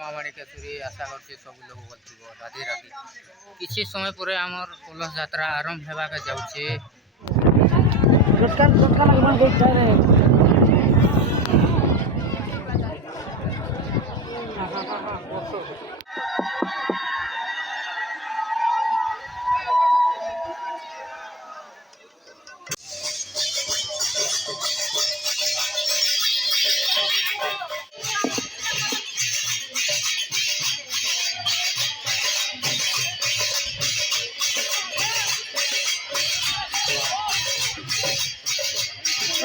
माणिकेश्वरी आशा कर सब लोग बोलथिबो राधे राधे। किसी समय पर आमर कलश यात्रा आरंभ होगा जाऊे।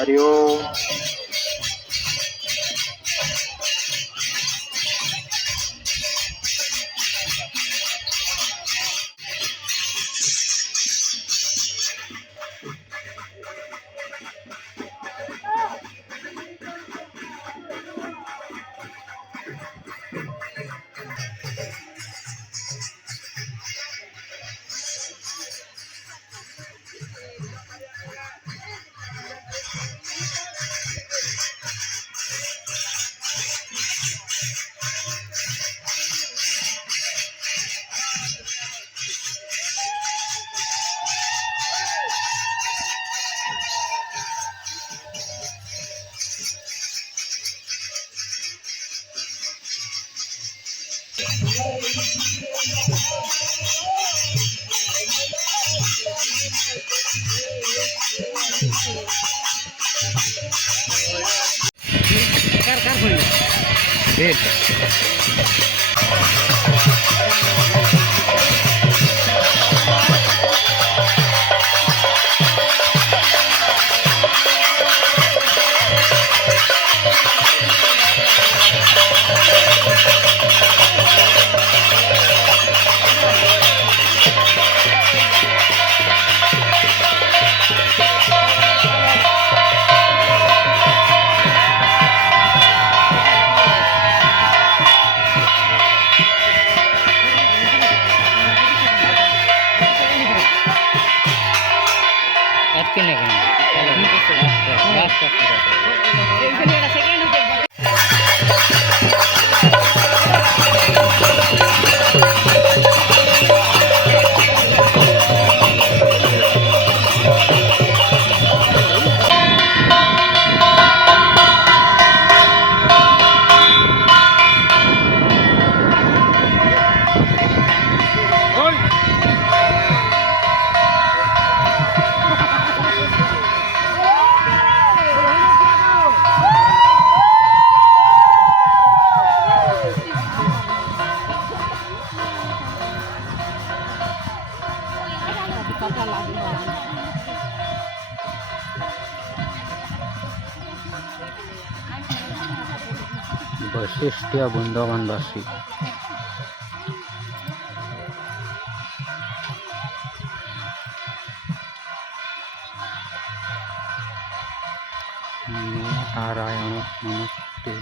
हरिओम। वशिष्ठ बृंदावनवासी नारायण नमस्ते।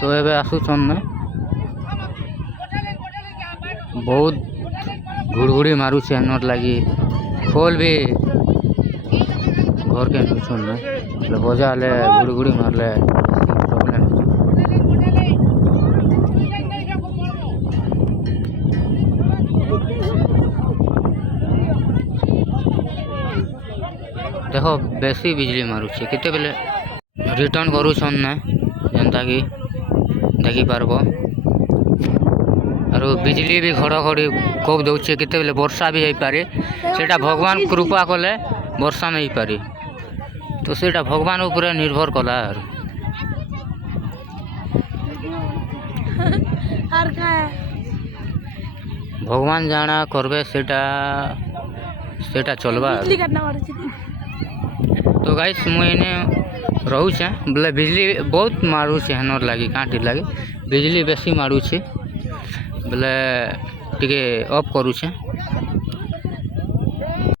तो ये आसुन ना बहुत घुड़घुड़ी मारूचे नट लगी खोल भी घर के सुन ना बजा ले घुड़घुड़ी मारले प्रॉब्लम देखो बेसी बिजली मारूचे केते बेले रिटर्न करूछन ना जनता की देखी पारबो आर बिजली भी घड़घड़ी खूब दौचे केते बेले वर्षा भी हो पारे सेटा भगवान कृपा कले वर्षा नहीं पारे तो सेटा भगवान ऊपर निर्भर कला भगवान जाना करबे सेटा चलबा तो गाइस मुझे रोचे बोले बिजली बहुत मारूचे हनर लगी कांटी लगे बिजली बेसी मारूचे बोले टिके ऑफ करूचे